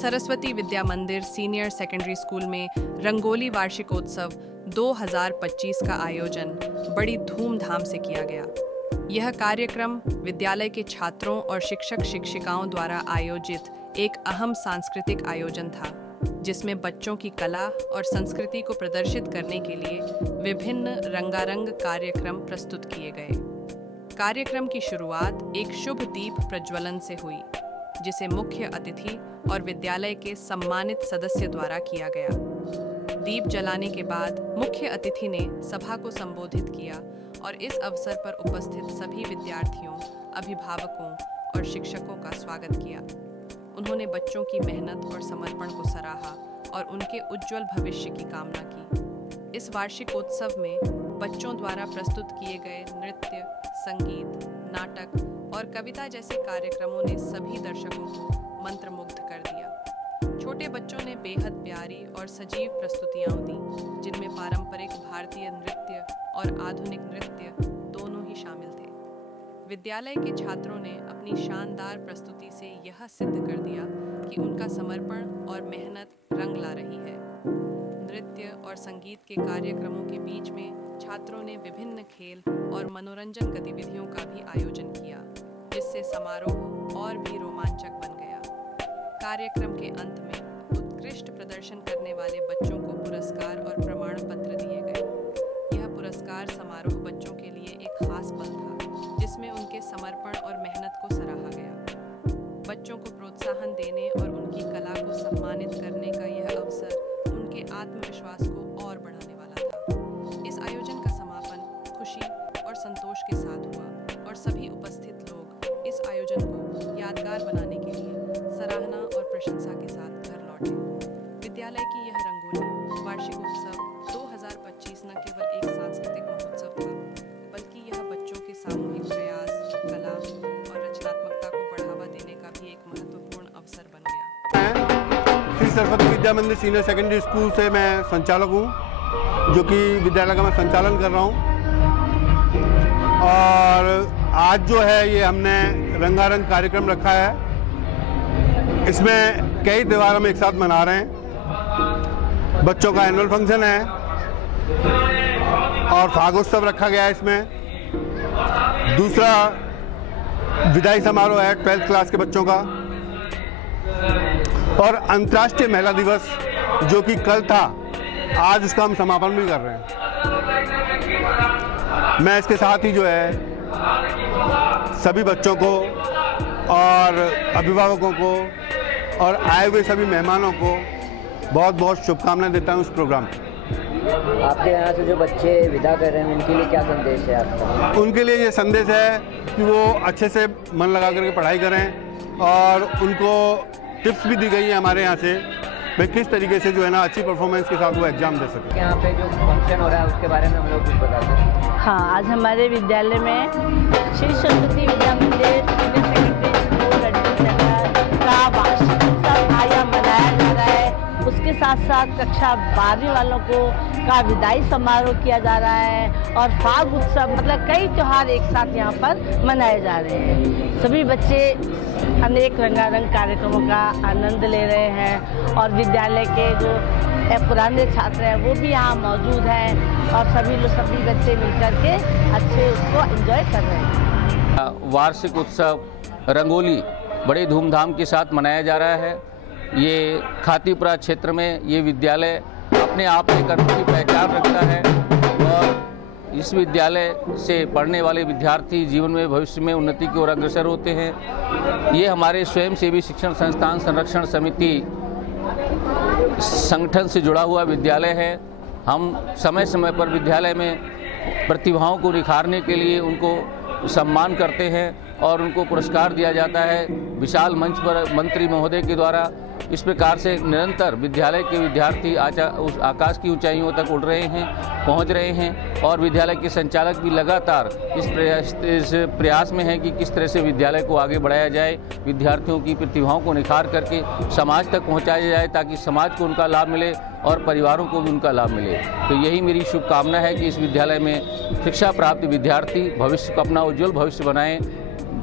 सरस्वती विद्या मंदिर senior secondary school में रंगोली वार्षिकोत्सव 2025 का आयोजन बड़ी धूमधाम से किया गया। यह कार्यक्रम विद्यालय के छात्रों और शिक्षक शिक्षिकाओं द्वारा आयोजित एक अहम सांस्कृतिक आयोजन था, जिसमें बच्चों की कला और संस्कृति को प्रदर्शित करने के लिए विभिन्न रंगारंग कार्यक्रम प्रस्तुत किए गए। कार्यक्रम की शुरुआत एक शुभ दीप प्रज्वलन से हुई, जिसे मुख्य अतिथि और विद्यालय के सम्मानित सदस्य द्वारा किया गया। दीप जलाने के बाद मुख्य अतिथि ने सभा को संबोधित किया और इस अवसर पर उपस्थित सभी विद्यार्थियों, अभिभावकों और शिक्षकों का स्वागत किया। उन्होंने बच्चों की मेहनत और समर्पण को सराहा और उनके उज्जवल भविष्य की कामना की। इस वार्षिकोत्सव में बच्चों द्वारा प्रस्तुत किए गए नृत्य, संगीत, नाटक और कविता जैसे कार्यक्रमों ने सभी दर्शकों को मंत्रमुग्ध कर दिया। छोटे बच्चों ने बेहद प्यारी और सजीव प्रस्तुतियां दी, जिनमें पारंपरिक भारतीय नृत्य और आधुनिक नृत्य दोनों ही शामिल थे। विद्यालय के छात्रों ने अपनी शानदार प्रस्तुति से यह सिद्ध कर दिया कि उनका समर्पण और मेहनत रंग ला रही है। नृत्य और संगीत के कार्यक्रमों के बीच में छात्रों ने विभिन्न खेल और मनोरंजन गतिविधियों का भी आयोजन किया, जिससे समारोह और भी रोमांचक बन गया। कार्यक्रम के अंत में उत्कृष्ट प्रदर्शन करने वाले बच्चों को पुरस्कार और प्रमाण पत्र दिए गए। यह पुरस्कार समारोह बच्चों के लिए एक खास पल था, जिसमें उनके समर्पण और मेहनत को सराहा गया। बच्चों को प्रोत्साहन देने और उनकी कला को सम्मानित करने का यह अवसर उनके आत्मविश्वास को और बढ़ाने वाला था। इस आयोजन का समापन खुशी और संतोष के साथ हुआ और सभी उपस्थित लोग इस आयोजन को यादगार बनाने के लिए सराहना और प्रशंसा के साथ घर लौटे। विद्यालय की यह रंगोली वार्षिकोत्सव 2025 न केवल एक सांस्कृतिक महोत्सव था, बल्कि यह बच्चों के सामूहिक प्रयास, कला और रचनात्मकता को बढ़ावा देने का भी एक महत्वपूर्ण अवसर बन गया। श्री सरस्वती विद्या मंदिर सीनियर सेकेंडरी स्कूल से मैं संचालक हूँ, जो कि विद्यालय का मैं संचालन कर रहा हूँ। और आज जो है ये हमने रंगारंग कार्यक्रम रखा है। इसमें कई त्यौहार हम एक साथ मना रहे हैं। बच्चों का एनुअल फंक्शन है और फागोत्सव रखा गया है। इसमें दूसरा विदाई समारोह है 12th क्लास के बच्चों का, और अंतर्राष्ट्रीय महिला दिवस जो कि कल था, आज उसका हम समापन भी कर रहे हैं। मैं इसके साथ ही जो है सभी बच्चों को और अभिभावकों को और आए हुए सभी मेहमानों को बहुत बहुत शुभकामनाएं देता हूं इस प्रोग्राम में। आपके यहाँ से जो बच्चे विदा कर रहे हैं, उनके लिए क्या संदेश है आपका? उनके लिए ये संदेश है कि वो अच्छे से मन लगा करके पढ़ाई करें, और उनको टिप्स भी दी गई है हमारे यहाँ से भाई किस तरीके से जो है ना अच्छी परफॉर्मेंस के साथ वो एग्जाम दे सके। यहाँ पे जो फंक्शन हो रहा है उसके बारे में हम लोग कुछ बता दें। हाँ, आज हमारे विद्यालय में श्री सरस्वती विद्या मंदिर सीनियर सेकेंडरी स्कूल नगर का वार्षिक उत्सव आया मनाया जा रहा है। उसके साथ साथ कक्षा 12वीं वालों का विदाई समारोह किया जा रहा है और फाग उत्सव, मतलब कई त्यौहार एक साथ यहाँ पर मनाए जा रहे हैं। सभी बच्चे अनेक रंगारंग कार्यक्रमों का आनंद ले रहे हैं और विद्यालय के जो पुराने छात्र हैं वो भी यहाँ मौजूद हैं और सभी बच्चे मिलकर के अच्छे उसको एंजॉय कर रहे हैं। वार्षिक उत्सव रंगोली बड़े धूमधाम के साथ मनाया जा रहा है। ये खातीपुरा क्षेत्र में ये विद्यालय अपने आप में एक अनूठी पहचान रखता है और इस विद्यालय से पढ़ने वाले विद्यार्थी जीवन में भविष्य में उन्नति की ओर अग्रसर होते हैं। ये हमारे स्वयंसेवी शिक्षण संस्थान संरक्षण समिति संगठन से जुड़ा हुआ विद्यालय है। हम समय समय पर विद्यालय में प्रतिभाओं को निखारने के लिए उनको सम्मान करते हैं और उनको पुरस्कार दिया जाता है। विशाल मंच पर मंत्री महोदय के द्वारा इस प्रकार से निरंतर विद्यालय के विद्यार्थी आकाश की ऊंचाइयों तक उड़ रहे हैं, पहुंच रहे हैं और विद्यालय के संचालक भी लगातार इस प्रयास में हैं कि किस तरह से विद्यालय को आगे बढ़ाया जाए, विद्यार्थियों की प्रतिभाओं को निखार करके समाज तक पहुंचाया जाए ताकि समाज को उनका लाभ मिले और परिवारों को भी उनका लाभ मिले। तो यही मेरी शुभकामना है कि इस विद्यालय में शिक्षा प्राप्त विद्यार्थी भविष्य को अपना उज्जवल भविष्य बनाएं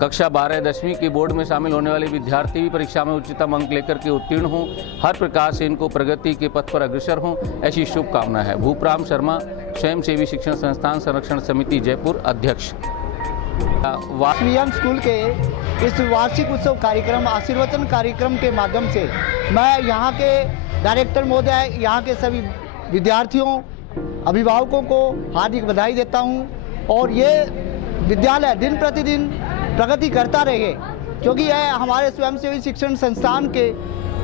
कक्षा 12-10वीं की बोर्ड में शामिल होने वाले विद्यार्थी भी परीक्षा में उच्चतम अंक लेकर के उत्तीर्ण हों, हर प्रकार से इनको प्रगति के पथ पर अग्रसर हों, ऐसी शुभकामना है। भूपराम शर्मा, स्वयंसेवी शिक्षण संस्थान संरक्षण समिति जयपुर अध्यक्ष। SVM स्कूल के इस वार्षिक उत्सव कार्यक्रम आशीर्वचन कार्यक्रम के माध्यम से मैं यहाँ के डायरेक्टर महोदय, यहाँ के सभी विद्यार्थियों, अभिभावकों को हार्दिक बधाई देता हूँ और ये विद्यालय दिन प्रतिदिन प्रगति करता रहे, क्योंकि यह हमारे स्वयंसेवी शिक्षण संस्थान के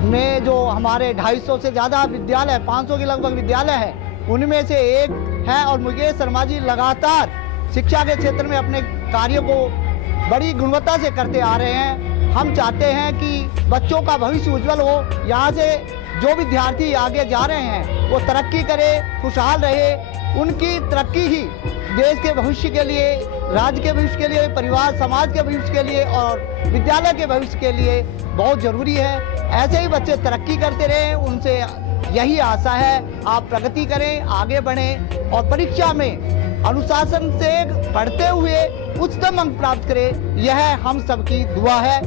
में जो हमारे 250 से ज़्यादा विद्यालय, 500 के लगभग विद्यालय है, उनमें से एक है। और मुकेश शर्मा जी लगातार शिक्षा के क्षेत्र में अपने कार्यों को बड़ी गुणवत्ता से करते आ रहे हैं। हम चाहते हैं कि बच्चों का भविष्य उज्जवल हो, यहाँ से जो विद्यार्थी आगे जा रहे हैं वो तरक्की करे, खुशहाल रहे। उनकी तरक्की ही देश के भविष्य के लिए, राज्य के भविष्य के लिए, परिवार समाज के भविष्य के लिए और विद्यालय के भविष्य के लिए बहुत ज़रूरी है। ऐसे ही बच्चे तरक्की करते रहें, उनसे यही आशा है। आप प्रगति करें, आगे बढ़ें और परीक्षा में अनुशासन से पढ़ते हुए उच्चतम अंक प्राप्त करें, यह हम सबकी दुआ है।